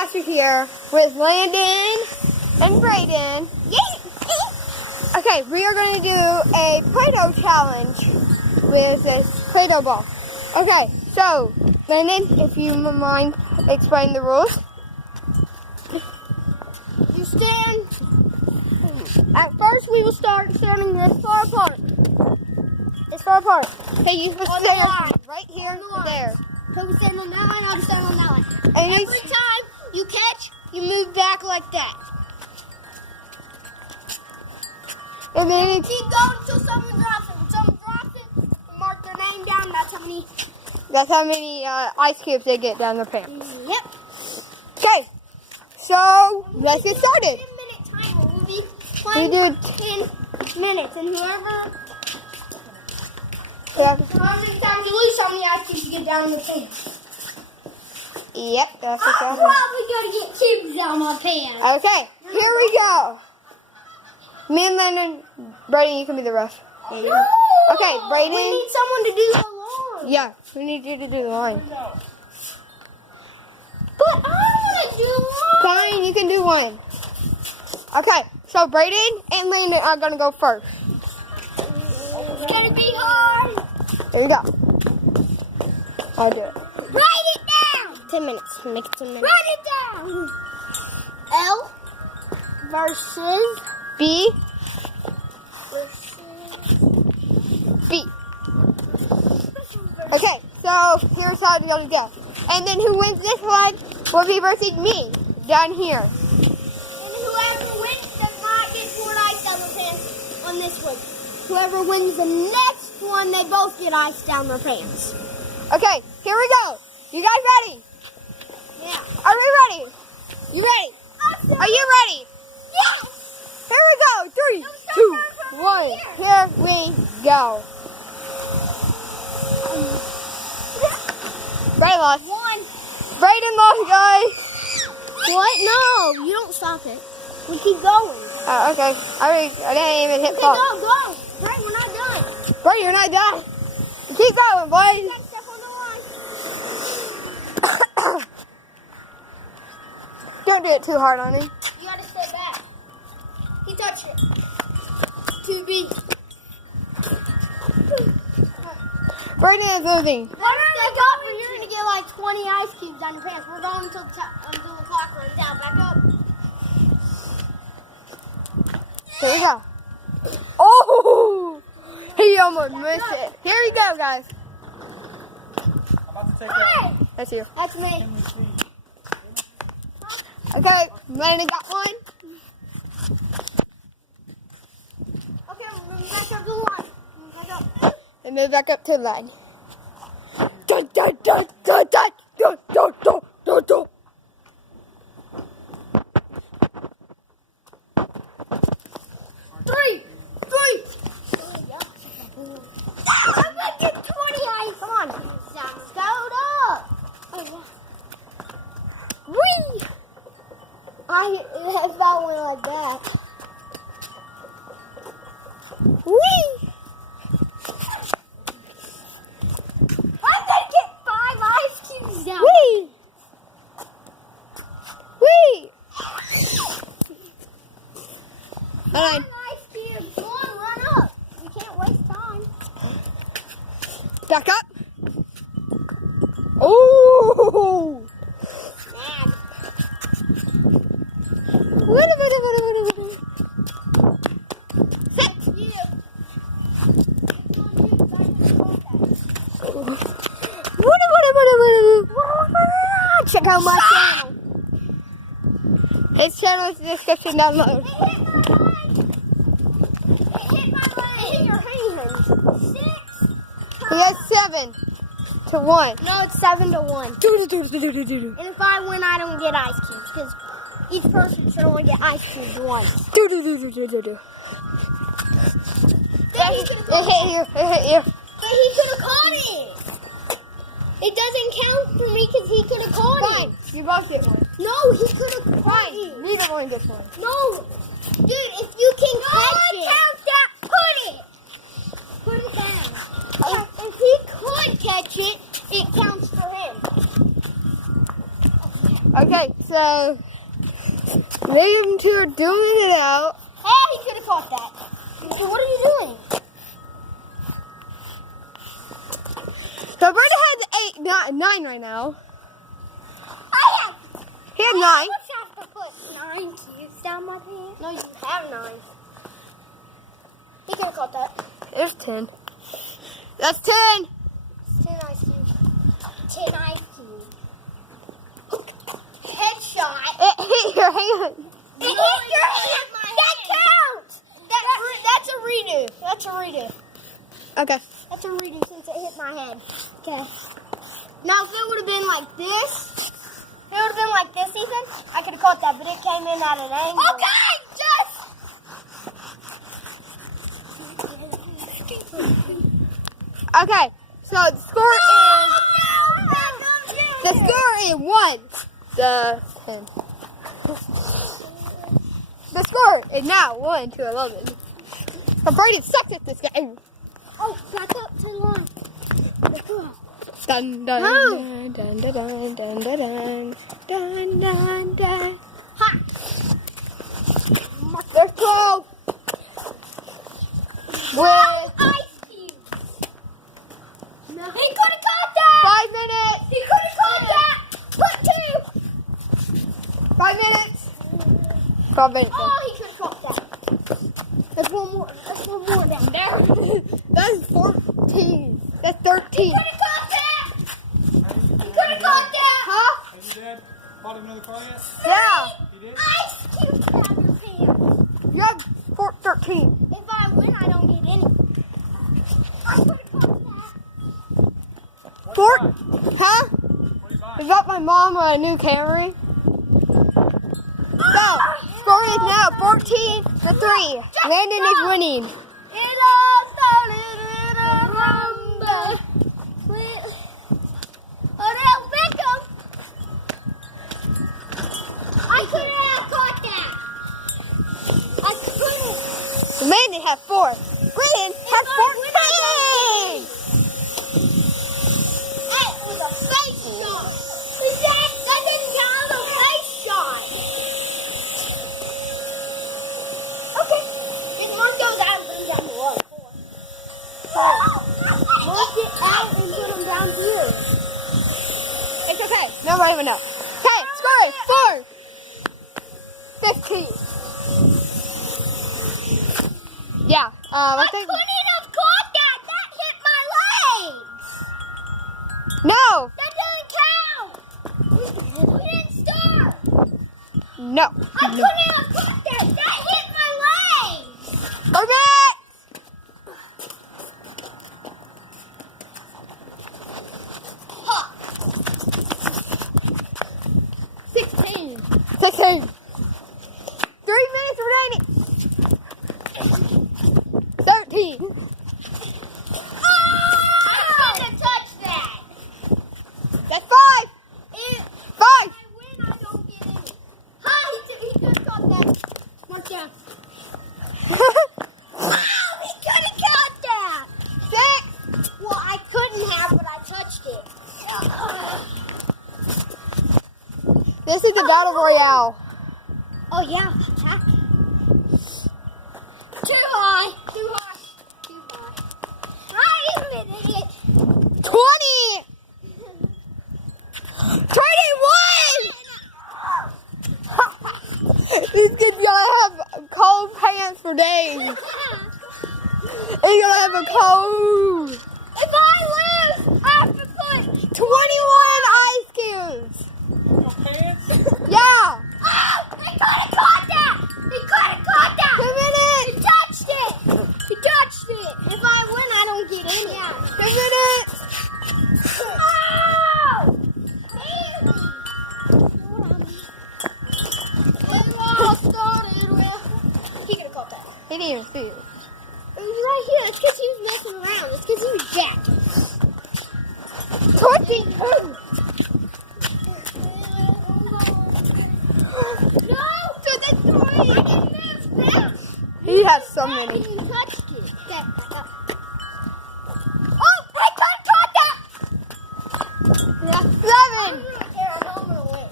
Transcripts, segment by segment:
Master here with Landon and Brayden. Yay! Okay, we are going to do a Play-Doh challenge with this Play-Doh ball. Okay, so Landon, if you mind explaining the rules. You stand. At first, we will start standing this far apart. This far apart. Okay, you must On the stand line. right here On the line. there. So we stand on that line, I'll stand on that line. And Every time you catch, you move back like that. And then Keep going until someone drops it. When someone drops it, you mark their name down. that's how many ice cubes they get down their pants. Yep. Okay, so let's get started. 10-minute timer. We'll be playing We for 10 minutes. And whoever, Yeah. how many times you lose, how many ice cubes you get down in the pants. Yep, that's I'm exactly. probably going to get cubes out of my pants. Okay, here we go. Me and Landon, Brayden, you can be the ref. Okay, Brayden. We need someone to do the line. Yeah, we need you to do the line. But I want to do one. Fine, you can do one. Okay, so Brayden and Landon are gonna go first. It's going to be hard. There you go. I'll do it. Write it down. 10 minutes. Make it 10 minutes. Write it down. L versus B, B. Okay, so here's how it's gonna go. And then who wins this one will be versus me down here. And whoever wins does not get poured ice down their pants on this one. Whoever wins the next one, they both get ice down their pants. Okay, here we go. You guys ready? Yeah. Are we ready? You ready? Are you ready? Yes. Here we go. 3, 2, 1. Here we go. Brayden lost. One. Brayden lost, guys. What? No, you don't stop it. We keep going. Oh, okay. I didn't even hit Okay, pause. go. Right, we're not done. Bro, you're not done. Keep going, boys. Next step on the line. Don't do it too hard on him. You gotta step back. He touched it. 2B. Brayden is losing. You're gonna get like 20 ice cubes down your pants. We're going until the clock runs out. Back up. Here we go. Oh! He almost missed it. Here we go, guys. I'm about to take Hey! That's you. That's me. Okay, Landon got one. Okay, we're moving back up to the line. Back up. And move back up to the line. Dun, dun, dun, dun, dun, dun, dun, dun, dun, dun. Three. I'm gonna get 20 ice. Come on. Scout up. Whee! I felt one like that. Whee! I'm gonna get 5 ice cubes down. Whee! Whee! Hold on. 5 ice cubes. Come on, run up. We can't waste time. Back up. Oh! That's you. Check out my channel. His channel is in the description down below. It hit my leg. It hit your hands. 6. He has 7 to 1. No, it's 7 to 1. And if I win, I don't get ice cubes because each person should only get ice cubes once. Then he can It hit you. It hit you. But he could have caught it. It doesn't count for me because he could have caught Fine. it. You both get one. No, he could have caught Fine. it. Neither one gets one. No, dude, if you can catch it. Count that. Put it down. If he could catch it, it counts for him. Okay, so them two are doing it out. Hey, he could have caught that. So what are you doing? So Brenda has 9 right now. I have. He had 9. I have to put 9 cubes down my pants. No, you have 9. He could have caught that. There's 10. That's 10. It's 10 ice cubes. 10 ice cubes. Headshot. It hit your hand. It hit your hand. That counts. That's a redo. That's a redo. Okay. That's a redo since it hit my head. Okay. Now, if it would have been like this, Ethan, I could have caught that, but it came in at an angle. Okay. So the score is 1. The score is now 1-11. But Brady sucks at this game. Oh, back up to the line. Dun dun No. dun dun dun dun dun dun dun dun dun. Ha! There's 12. With Ice cubes. No. He could have caught that. 5 minutes. He could have caught that. Put 2. 5 minutes. 12 minutes. Oh, he could have caught that. There's one more. There's one more down there. That's 14. That's 13. He could have caught that. He could have caught that. Huh? Has your dad bought another car yet? Yeah. He did? Ice cubes down your pants. You have 13. If I win, I don't get any. I could have caught that. 4. What Huh? are you buying? I got my mom a new Camry. So, score is now 14-3. Landon is winning. It all started in a rumble with Odell Beckham. I couldn't have caught that. I couldn't. Landon has 4. Landon has 14. That was a face shot. That didn't count as a face shot. Okay. Then mark those out and put them down below. Mark it out and put them down here. It's okay. Nobody will know. Okay, score is 4-15. Yeah. I I think. couldn't have caught that. That hit my legs. No. That doesn't count. We didn't start. No. I couldn't have caught that. That hit my legs. Okay. Huh. 16. 16. 3 minutes remaining. 13. I couldn't have touched that. That's 5. If 5. I win, I don't get any. Huh? He could have caught that. Mark down. Wow, he could have caught that. 6. Well, I couldn't have, but I touched it. This is the battle royale. Oh, yeah. Attack. Too high. Too high. Too high. I'm an idiot. 20. 21. These kids gonna have cold pants for days. They're gonna have a cold. If I lose, I have to put 21 ice cubes. No pants? Yeah. Oh, he could have caught that! He could have caught that! 2 minutes. He touched it! He touched it! If I win, I don't get any. 2 minutes. Oh! It all started with... He could have caught that. He didn't even see it. It was right here. It's because he was messing around. It's because he was jacked. 22. No! To the 3! I can move this! He has so many. You touched it. Okay. Oh! I could have caught that! Yeah. 7. I'm gonna carry home or win.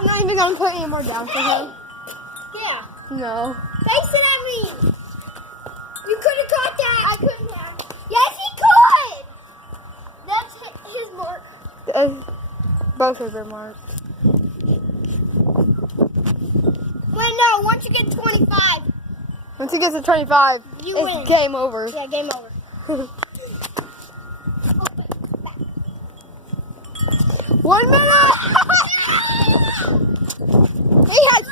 I'm not even gonna put any more down for him. Yeah. No. Face it at me. You could have caught that. I couldn't have. Yes, he could. That's his mark. Both of them marked. Wait, no. Once you get 25, Once he gets to 25, you it's win. game over. Yeah, game over. One minute! He has.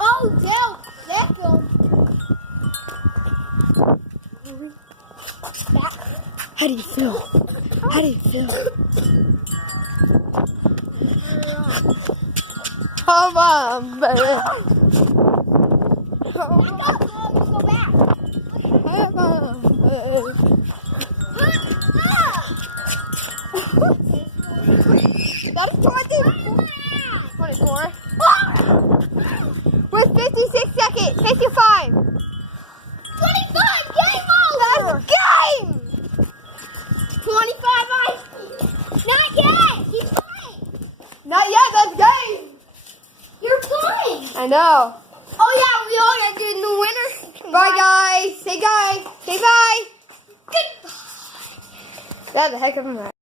Oh, Dale, that goes back. How do you feel? How do you feel? Come on, baby. Go back. Come on, baby. That is 24. With 56 seconds. 55. 25, game over. That's game. 25 ice cream. Not yet. He's playing. Not yet. That's game. You're playing. I know. Oh, yeah, we all got to do the winner. Bye, guys. Say bye. Say bye. Goodbye. That's a heck of a match.